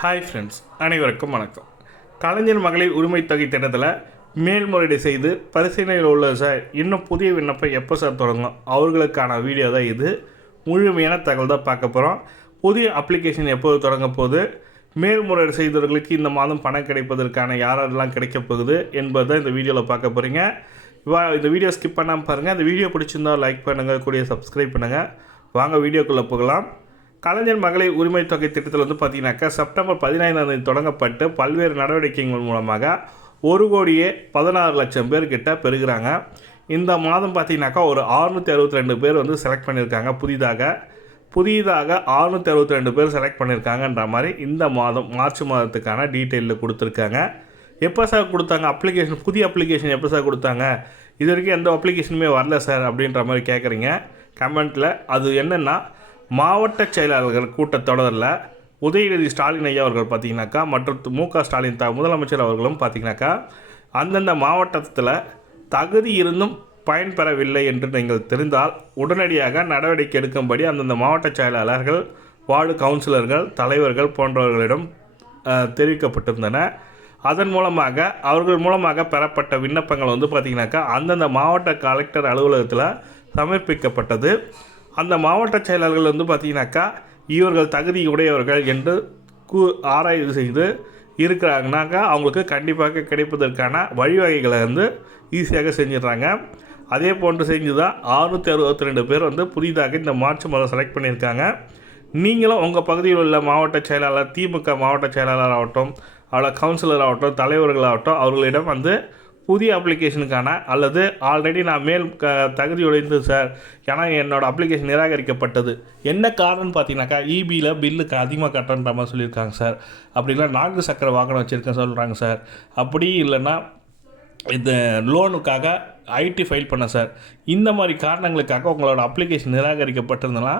Hi friends அனைவருக்கும் வணக்கம். கலைஞர் மகளிர் உரிமை தொகை திட்டத்தில் மேல்முறையீடு செய்து பரிசீலனையில் உள்ள சார் இன்னும் புதிய விண்ணப்பம் எப்போ சார் தொடங்கும்? அவர்களுக்கான வீடியோ தான் இது. முழுமையான தகவல் தான் பார்க்க போகிறோம் புதிய அப்ளிகேஷன் எப்போது தொடங்க போகுது? மேல்முறையீடு செய்தவர்களுக்கு இந்த மாதம் பணம் கிடைப்பதற்கான யாரெல்லாம் கிடைக்க போகுது என்பதை இந்த வீடியோவில் பார்க்க போகிறீங்க வா இந்த வீடியோ ஸ்கிப் பண்ணாமல் பாருங்கள் இந்த வீடியோ பிடிச்சிருந்தா லைக் பண்ணுங்கள் கூடிய சப்ஸ்கிரைப் பண்ணுங்கள் வாங்க வீடியோக்குள்ளே போகலாம். கலைஞர் மகளிர் உரிமை தொகை திட்டத்தில் வந்து பார்த்தீங்கன்னாக்கா செப்டம்பர் பதினைந்தாம் தேதி தொடங்கப்பட்டு பல்வேறு நடவடிக்கைகள் மூலமாக ஒரு கோடியே பதினாறு லட்சம் பேர்கிட்ட பெறுகிறாங்க. இந்த மாதம் பார்த்தீங்கன்னாக்கா ஒரு அறுநூற்றி அறுபத்தி ரெண்டு பேர் வந்து செலக்ட் பண்ணியிருக்காங்க. புதிதாக புதிதாக அறுநூற்றி அறுபத்தி ரெண்டு பேர் செலக்ட் பண்ணியிருக்காங்கன்ற மாதிரி இந்த மாதம் மார்ச் மாதத்துக்கான டீட்டெயிலில் கொடுத்துருக்காங்க. எப்போ சார் கொடுத்தாங்க? அப்ளிகேஷன் புதிய அப்ளிகேஷன் எப்போ சார் கொடுத்தாங்க? இது வரைக்கும் எந்த அப்ளிகேஷனுமே வரல சார் அப்படின்ற மாதிரி கேட்குறீங்க. கமெண்ட்டில் அது என்னென்னா மாவட்ட செயலாளர்கள் கூட்டத்தொடரில் உதயநிதி ஸ்டாலின் ஐயா அவர்கள் பார்த்தீங்கன்னாக்கா மற்றும் மு க ஸ்டாலின் த முதலமைச்சர் அவர்களும் பார்த்தீங்கன்னாக்கா அந்தந்த மாவட்டத்தில் தகுதி இருந்தும் பயன்பெறவில்லை என்று நீங்கள் தெரிந்தால் உடனடியாக நடவடிக்கை எடுக்கும்படி அந்தந்த மாவட்ட செயலாளர்கள் வார்டு கவுன்சிலர்கள் தலைவர்கள் போன்றவர்களிடம் தெரிவிக்கப்பட்டிருந்தன. அதன் மூலமாக அவர்கள் மூலமாக பெறப்பட்ட விண்ணப்பங்கள் வந்து பார்த்திங்கனாக்கா அந்தந்த மாவட்ட கலெக்டர் அலுவலகத்தில் சமர்ப்பிக்கப்பட்டது. அந்த மாவட்ட செயலாளர்கள் வந்து பார்த்திங்கனாக்கா இவர்கள் தகுதி உடையவர்கள் என்று கூ ஆராய்வு செய்து இருக்கிறாங்கனாக்கா அவங்களுக்கு கண்டிப்பாக கிடைப்பதற்கான வழிவகைகளை வந்து ஈஸியாக செஞ்சிடுறாங்க. அதே போன்று செஞ்சு தான் அறுநூற்றி அறுபத்தி ரெண்டு பேர் வந்து புதிதாக இந்த மார்ச் மாதம் செலக்ட் பண்ணியிருக்காங்க. நீங்களும் உங்கள் பகுதியில் உள்ள மாவட்ட செயலாளர் திமுக மாவட்ட செயலாளர் ஆகட்டும் அவ்வளோ கவுன்சிலர் ஆகட்டும் தலைவர்களாகட்டும் அவர்களிடம் வந்து புதிய அப்ளிகேஷனுக்கான அல்லது ஆல்ரெடி நான் மேல் க தகுதியுடைந்து சார் ஏன்னா என்னோடய அப்ளிகேஷன் நிராகரிக்கப்பட்டது. என்ன காரணம்னு பார்த்தீங்கன்னாக்கா இபியில் பில்லுக்கு அதிகமாக கட்டுறன்ற மாதிரி சொல்லியிருக்காங்க சார் அப்படி இல்லை நான்கு சக்கர வாகனம் வச்சுருக்கேன் சொல்கிறாங்க சார் அப்படி இல்லைன்னா இந்த லோனுக்காக ஐடி ஃபைல் பண்ண சார் இந்த மாதிரி காரணங்களுக்காக உங்களோட அப்ளிகேஷன் நிராகரிக்கப்பட்டிருந்தனா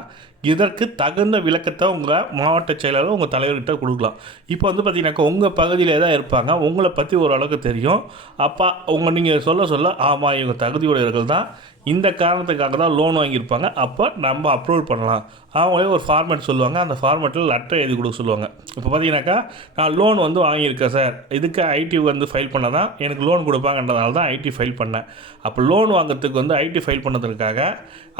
இதற்கு தகுந்த விளக்கத்தை உங்கள் மாவட்ட செயலாளர் உங்கள் தலைவர்கிட்ட கொடுக்கலாம். இப்போ வந்து பார்த்தீங்கன்னாக்கா உங்கள் பகுதியிலே தான் இருப்பாங்க. உங்களை பற்றி ஓரளவுக்கு தெரியும். அப்போ உங்கள் நீங்கள் சொல்ல சொல்ல ஆமாம் இவங்க தகுதியுடையவர்கள் தான். இந்த காரணத்துக்காக தான் லோன் வாங்கியிருப்பாங்க. அப்போ நம்ம அப்ரூவல் பண்ணலாம். அவங்களே ஒரு ஃபார்மேட் சொல்லுவாங்க. அந்த ஃபார்மேட்டில் லெட்டர் எழுதி கொடுக்க சொல்லுவாங்க. இப்போ பார்த்தீங்கன்னாக்கா நான் லோன் வந்து வாங்கியிருக்கேன் சார் இதுக்கு ஐடி வந்து ஃபைல் பண்ண தான் எனக்கு லோன் கொடுப்பாங்கன்றதால தான் ஐடி ஃபைல் பண்ணேன். அப்போ லோன் வாங்குறதுக்கு வந்து ஐடி ஃபைல் பண்ணதற்காக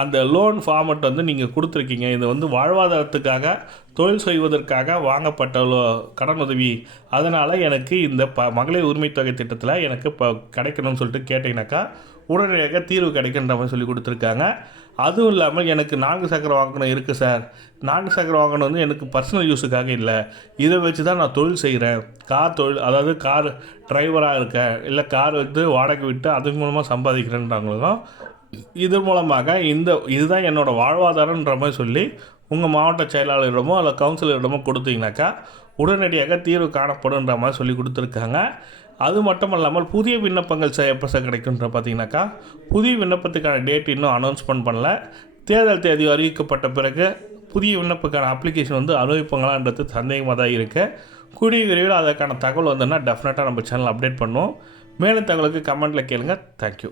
அந்த லோன் ஃபார்மேட் வந்து நீங்கள் கொடுத்துருக்கீங்க. இது வந்து வாழ்வாதாரத்துக்காக தொழில் செய்வதற்காக வாங்கப்பட்ட லோ கடன் உதவி. அதனால் எனக்கு இந்த ப மகளிர் உரிமை தொகை திட்டத்தில் எனக்கு இப்போ கிடைக்கணும்னு சொல்லிட்டு கேட்டிங்கனாக்கா உடனடியாக தீர்வு கிடைக்கின்ற மாதிரி சொல்லி கொடுத்துருக்காங்க. அதுவும் இல்லாமல் எனக்கு நான்கு சக்கர வாகனம் இருக்குது சார். நான்கு சக்கர வாகனம் வந்து எனக்கு பர்சனல் யூஸுக்காக இல்லை. இதை வச்சு தான் நான் தொழில் செய்கிறேன் கார் தொழில் அதாவது கார் டிரைவராக இருக்கேன் இல்லை கார் வந்து வாடகை விட்டு அதன் மூலமாக சம்பாதிக்கிறேன்றாங்களும் இது மூலமாக இந்த இதுதான் என்னோடய வாழ்வாதாரன்ற மாதிரி சொல்லி உங்கள் மாவட்ட செயலாளரிடமோ அல்ல கவுன்சிலரிடமோ கொடுத்தீங்கனாக்கா உடனடியாக தீர்வு காணப்படுன்ற மாதிரி சொல்லி கொடுத்துருக்காங்க. அது மட்டும் இல்லாமல் புதிய விண்ணப்பங்கள் சார் எப்போ சார் கிடைக்குன்ற பார்த்தீங்கன்னாக்கா புதிய விண்ணப்பத்துக்கான டேட் இன்னும் அனௌன்ஸ்மெண்ட் பண்ணல. தேர்தல் தேதி அறிவிக்கப்பட்ட பிறகு புதிய விண்ணப்பக்கான அப்ளிகேஷன் வந்து அனுபவிப்பாங்களான்றது சந்தேகமாக தான் இருக்குது கூடிய விரைவில் அதற்கான தகவல் வந்ததுன்னா டெஃபினட்டாக நம்ம சேனல் அப்டேட் பண்ணுவோம். மேலும் தகவலுக்கு கமெண்ட்டில் கேளுங்கள் தேங்க்யூ